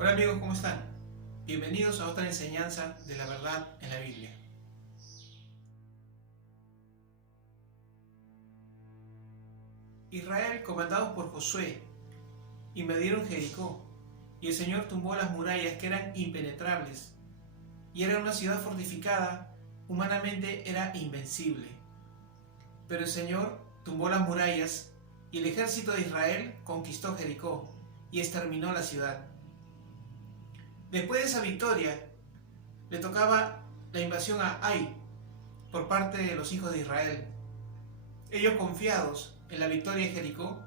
Hola amigos, ¿cómo están? Bienvenidos a otra enseñanza de la verdad en la Biblia. Israel, comandados por Josué, invadieron Jericó, y el Señor tumbó las murallas que eran impenetrables, y era una ciudad fortificada, humanamente era invencible. Pero el Señor tumbó las murallas, y el ejército de Israel conquistó Jericó, y exterminó la ciudad. Después de esa victoria, le tocaba la invasión a Ai por parte de los hijos de Israel. Ellos, confiados en la victoria en Jericó,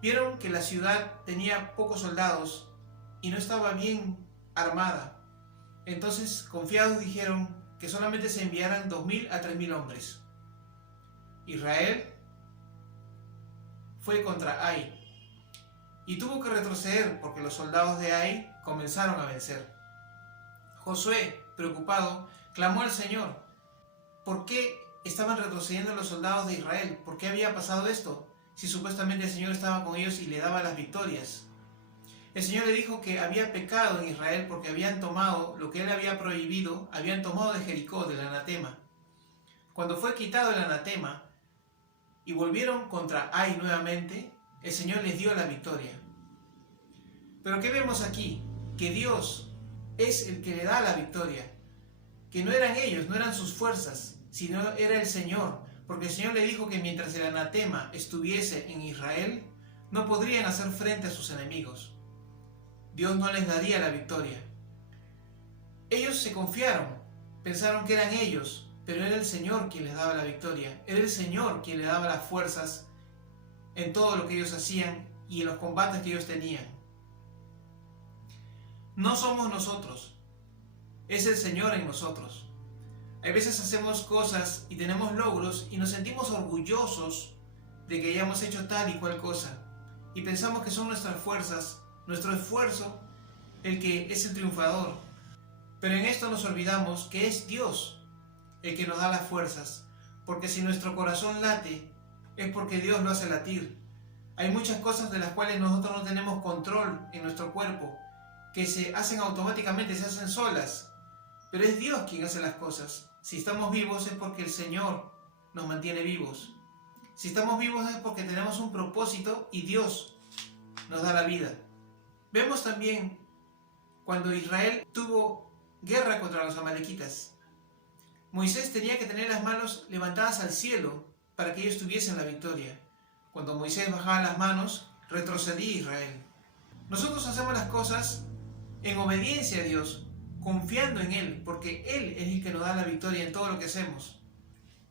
vieron que la ciudad tenía pocos soldados y no estaba bien armada. Entonces, confiados, dijeron que solamente se enviaran 2.000 a 3.000 hombres. Israel fue contra Ai y tuvo que retroceder porque los soldados de Ai comenzaron a vencer. Josué, preocupado, clamó al Señor. ¿Por qué estaban retrocediendo los soldados de Israel? ¿Por qué había pasado esto? Si supuestamente el Señor estaba con ellos y le daba las victorias. El Señor le dijo que había pecado en Israel porque habían tomado lo que Él había prohibido, habían tomado de Jericó, del anatema. Cuando fue quitado el anatema y volvieron contra Ai nuevamente, el Señor les dio la victoria. Pero ¿qué vemos aquí? Que Dios es el que le da la victoria. Que no eran ellos, no eran sus fuerzas, sino era el Señor. Porque el Señor le dijo que mientras el anatema estuviese en Israel, no podrían hacer frente a sus enemigos. Dios no les daría la victoria. Ellos se confiaron, pensaron que eran ellos, pero era el Señor quien les daba la victoria. Era el Señor quien les daba las fuerzas en todo lo que ellos hacían y en los combates que ellos tenían. No somos nosotros, es el Señor en nosotros. Hay veces hacemos cosas y tenemos logros y nos sentimos orgullosos de que hayamos hecho tal y cual cosa. Y pensamos que son nuestras fuerzas, nuestro esfuerzo, el que es el triunfador. Pero en esto nos olvidamos que es Dios el que nos da las fuerzas. Porque si nuestro corazón late, es porque Dios lo hace latir. Hay muchas cosas de las cuales nosotros no tenemos control en nuestro cuerpo, que se hacen automáticamente, se hacen solas. Pero es Dios quien hace las cosas. Si estamos vivos es porque el Señor nos mantiene vivos. Si estamos vivos es porque tenemos un propósito y Dios nos da la vida. Vemos también cuando Israel tuvo guerra contra los amalequitas. Moisés tenía que tener las manos levantadas al cielo para que ellos tuviesen la victoria. Cuando Moisés bajaba las manos, retrocedía Israel. Nosotros hacemos las cosas en obediencia a Dios, confiando en Él, porque Él es el que nos da la victoria en todo lo que hacemos.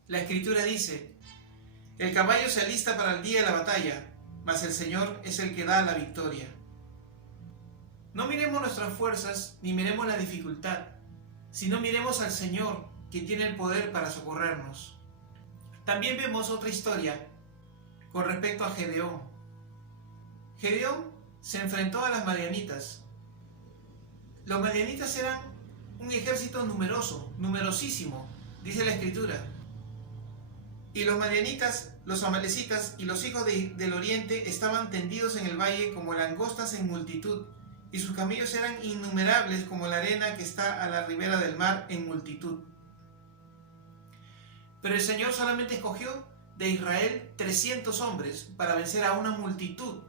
La Escritura dice: el caballo se alista para el día de la batalla, mas el Señor es el que da la victoria. No miremos nuestras fuerzas ni miremos la dificultad, sino miremos al Señor, que tiene el poder para socorrernos. También vemos otra historia con respecto a Gedeón. Gedeón se enfrentó a las madianitas. Los madianitas eran un ejército numeroso, numerosísimo, dice la Escritura. Y los madianitas, los amalecitas y los hijos del oriente estaban tendidos en el valle como langostas en multitud, y sus camellos eran innumerables como la arena que está a la ribera del mar en multitud. Pero el Señor solamente escogió de Israel 300 hombres para vencer a una multitud.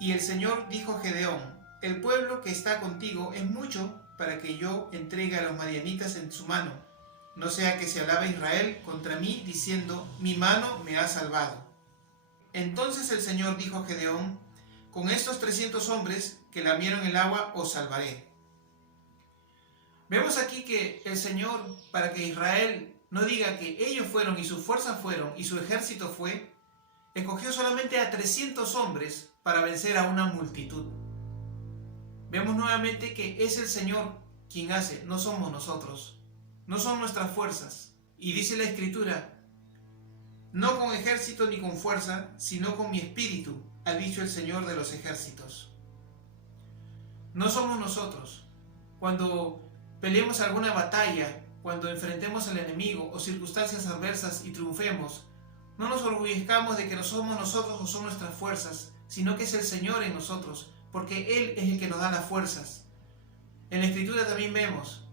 Y el Señor dijo a Gedeón: el pueblo que está contigo es mucho para que yo entregue a los madianitas en su mano, no sea que se alabe Israel contra mí diciendo: mi mano me ha salvado. Entonces el Señor dijo a Gedeón: con estos 300 hombres que lamieron el agua os salvaré. Vemos aquí que el Señor, para que Israel no diga que ellos fueron y sus fuerzas fueron y su ejército fue, escogió solamente a 300 hombres para vencer a una multitud. Vemos nuevamente que es el Señor quien hace, no somos nosotros, no son nuestras fuerzas. Y dice la Escritura: no con ejército ni con fuerza, sino con mi espíritu, ha dicho el Señor de los ejércitos. No somos nosotros. Cuando peleemos alguna batalla, cuando enfrentemos al enemigo o circunstancias adversas y triunfemos, no nos orgullezcamos de que no somos nosotros o son nuestras fuerzas, sino que es el Señor en nosotros, porque Él es el que nos da las fuerzas. En la Escritura también vemos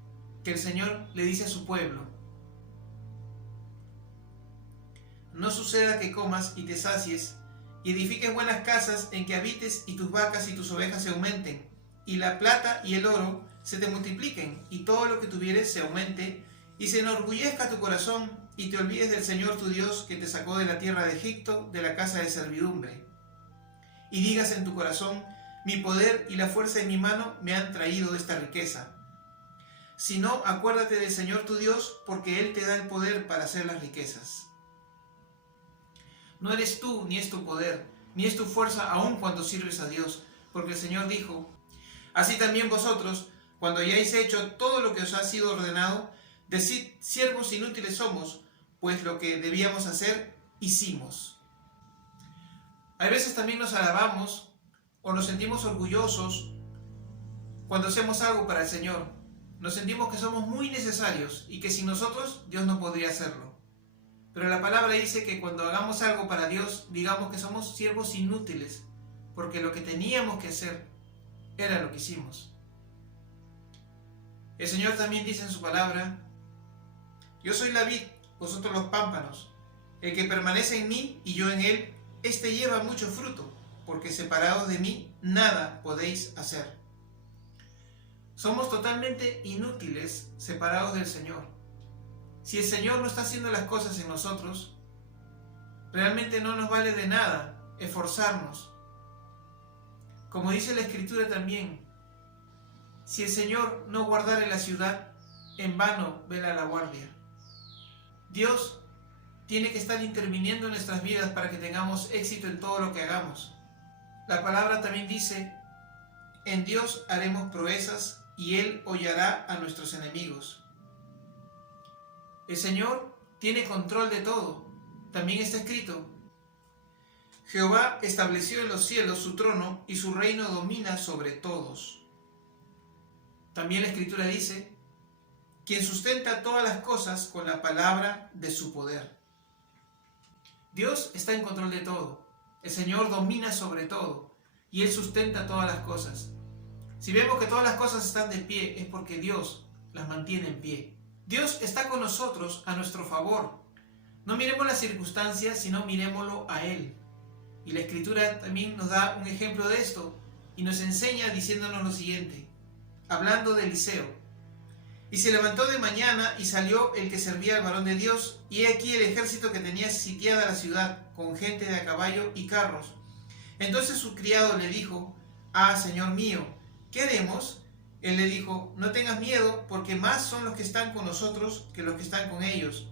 que el Señor le dice a su pueblo: no suceda que comas y te sacies, y edifiques buenas casas en que habites, y tus vacas y tus ovejas se aumenten, y la plata y el oro se te multipliquen, y todo lo que tuvieres se aumente, y se enorgullezca tu corazón, y te olvides del Señor tu Dios, que te sacó de la tierra de Egipto, de la casa de servidumbre. Y digas en tu corazón: mi poder y la fuerza de mi mano me han traído esta riqueza. Si no, acuérdate del Señor tu Dios, porque Él te da el poder para hacer las riquezas. No eres tú, ni es tu poder, ni es tu fuerza, aun cuando sirves a Dios, porque el Señor dijo: así también vosotros, cuando hayáis hecho todo lo que os ha sido ordenado, decid: siervos inútiles somos, pues lo que debíamos hacer, hicimos. Hay veces también nos alabamos o nos sentimos orgullosos cuando hacemos algo para el Señor. Nos sentimos que somos muy necesarios y que sin nosotros Dios no podría hacerlo. Pero la palabra dice que cuando hagamos algo para Dios, digamos que somos siervos inútiles, porque lo que teníamos que hacer era lo que hicimos. El Señor también dice en su palabra: yo soy la vid, vosotros los pámpanos. El que permanece en mí y yo en él, éste lleva mucho fruto, porque separados de mí nada podéis hacer. Somos totalmente inútiles separados del Señor. Si el Señor no está haciendo las cosas en nosotros, realmente no nos vale de nada esforzarnos. Como dice la Escritura también: si el Señor no guardare la ciudad, en vano vela la guardia. Dios tiene que estar interviniendo en nuestras vidas para que tengamos éxito en todo lo que hagamos. La palabra también dice: en Dios haremos proezas, y Él hollará a nuestros enemigos. El Señor tiene control de todo. También está escrito: Jehová estableció en los cielos su trono, y su reino domina sobre todos. También la Escritura dice: quien sustenta todas las cosas con la palabra de su poder. Dios está en control de todo. El Señor domina sobre todo, y Él sustenta todas las cosas. Si vemos que todas las cosas están de pie, es porque Dios las mantiene en pie. Dios está con nosotros a nuestro favor. No miremos las circunstancias, sino miremoslo a Él. Y la Escritura también nos da un ejemplo de esto y nos enseña diciéndonos lo siguiente, hablando de Eliseo: y se levantó de mañana y salió el que servía al varón de Dios, y he aquí el ejército que tenía sitiada la ciudad, con gente de a caballo y carros. Entonces su criado le dijo: ah, señor mío, ¿qué haremos? Él le dijo: no tengas miedo, porque más son los que están con nosotros que los que están con ellos.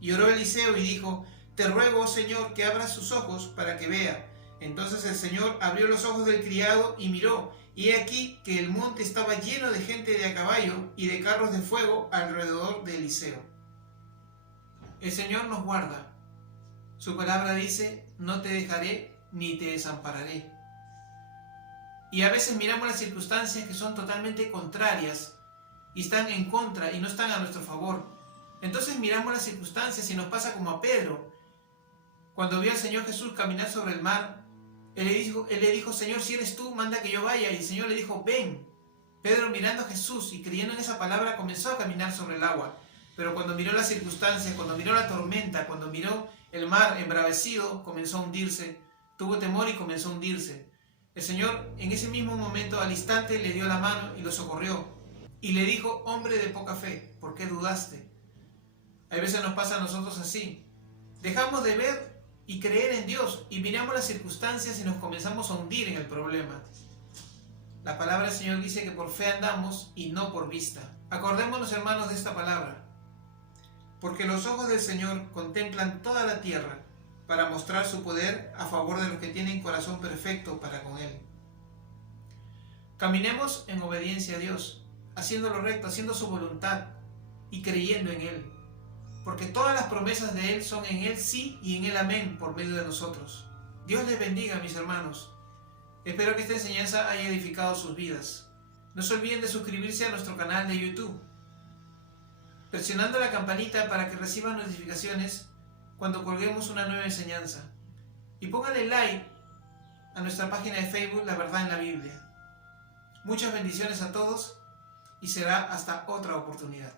Y oró Eliseo y dijo: te ruego, oh Señor, que abras sus ojos para que vea. Entonces el Señor abrió los ojos del criado y miró, y he aquí que el monte estaba lleno de gente de a caballo y de carros de fuego alrededor de Eliseo. El Señor nos guarda. Su palabra dice: no te dejaré ni te desampararé. Y a veces miramos las circunstancias que son totalmente contrarias y están en contra y no están a nuestro favor. Entonces miramos las circunstancias y nos pasa como a Pedro. Cuando vio al Señor Jesús caminar sobre el mar, él le dijo: Señor, si eres tú, manda que yo vaya. Y el Señor le dijo: ven. Pedro, mirando a Jesús y creyendo en esa palabra, comenzó a caminar sobre el agua. Pero cuando miró las circunstancias, cuando miró la tormenta, cuando miró el mar embravecido, comenzó a hundirse. Tuvo temor y comenzó a hundirse. El Señor en ese mismo momento, al instante, le dio la mano y lo socorrió. Y le dijo: hombre de poca fe, ¿por qué dudaste? A veces nos pasa a nosotros así. Dejamos de ver y creer en Dios y miramos las circunstancias y nos comenzamos a hundir en el problema. La palabra del Señor dice que por fe andamos y no por vista. Acordémonos, hermanos, de esta palabra. Porque los ojos del Señor contemplan toda la tierra para mostrar su poder a favor de los que tienen corazón perfecto para con Él. Caminemos en obediencia a Dios, haciendo lo recto, haciendo su voluntad y creyendo en Él. Porque todas las promesas de Él son en Él sí y en Él amén por medio de nosotros. Dios les bendiga, mis hermanos. Espero que esta enseñanza haya edificado sus vidas. No se olviden de suscribirse a nuestro canal de YouTube, presionando la campanita para que reciban notificaciones cuando colguemos una nueva enseñanza. Y pónganle like a nuestra página de Facebook, La Verdad en la Biblia. Muchas bendiciones a todos y será hasta otra oportunidad.